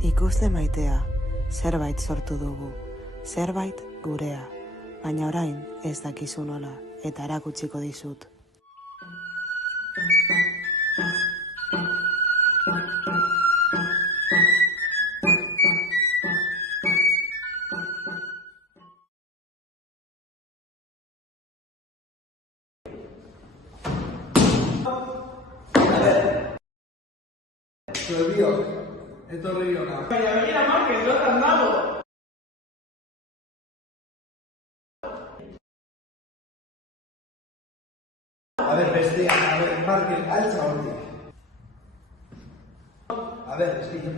Ikuste maitea, zerbait sortu dugu, zerbait gurea, baina orain ez dakizu nola, eta erakutsiko dizut. Zuebiok, etorri hona. Baina begira Marquez, lotan dago! Marquez, altza hortik.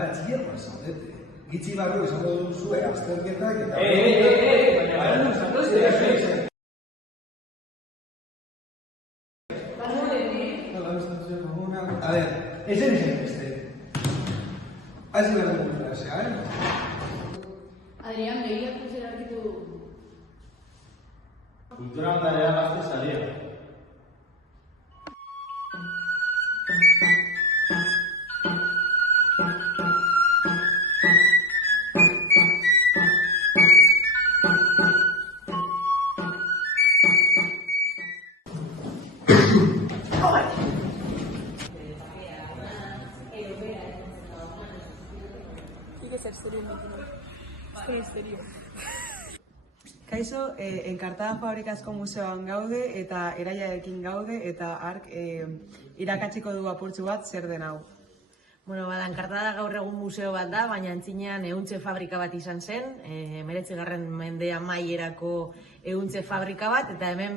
Batxillerra zaudete. Gitzi barru izango duzue azterketak eta... Baina zatoz, ezen beste. Hazi behar dugu klasea, Adrián, begiak zer arkitu du. Kultura ondarea gazte saria. Kaixo, Enkartada Fabrikazko Museoan gaude eta Eraiarekin gaude eta ark irakatsiko du apurtxu bat zer den hau. Bueno, Enkartada gaur egun museo bat da, baina antzinean ehuntze fabrika bat izan zen, 19. mende amaierako ehuntze fabrika bat, eta hemen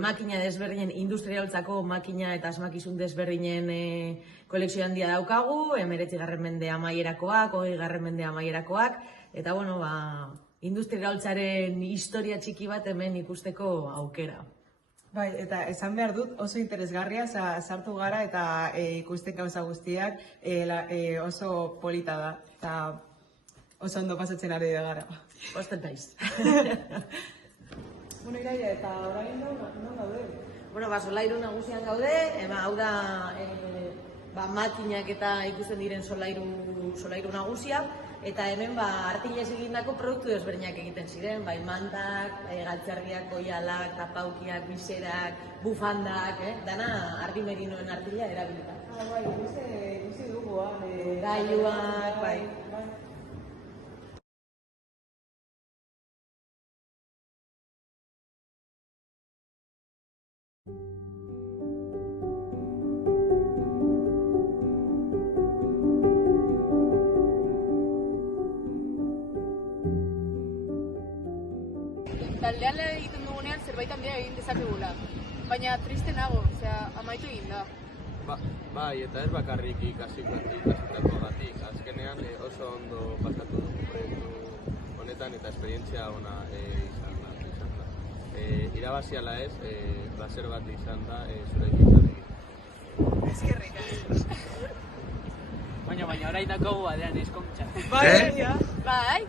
makina desberdinen, industrialtzako makina eta asmakizun desberdinen kolekzio handia daukagu, 19. mende amaierakoak, 20. mende amaierakoak, eta bueno, industrialtzaren historia txiki bat hemen ikusteko aukera. Bai, eta esan behar dut oso interesgarria, sartu gara eta ikusten gauza guztiak oso polita da, eta oso ondo pasatzen ari da gara. Posten taiz. Bueno, Iraia, eta orain non gaude? Bueno, solairu nagusian gaude, hau da makinak eta ikusten diren solairu nagusia, eta hemen artilez egindako produktu desberdinak egiten ziren, bai mantak, galtzerdiak, oialak, tapaukiak, biserak, bufandak, dana ardi merinoen artila erabilita. Bai, ikusi dugu, gailuak, bai. Taldean egiten dugunean zerbait handia egin dezakegula. Baina triste nago, amaitu egin da. Bai, eta ez bakarrik ikasitakoagatik. Azkenean oso ondo pasatu dugu proiektu honetan eta esperientzia ona izan da. Irabazi ala ez, plazer bat izan da zurekin izan egin. Eskerrik. Baina orain dakogu badean eskontxa. Bai?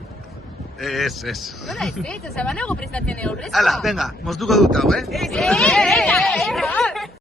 Ez. Nola ez, banago prestatzen eurrezkoa. Hala, venga, moztuko dut hau, Ez!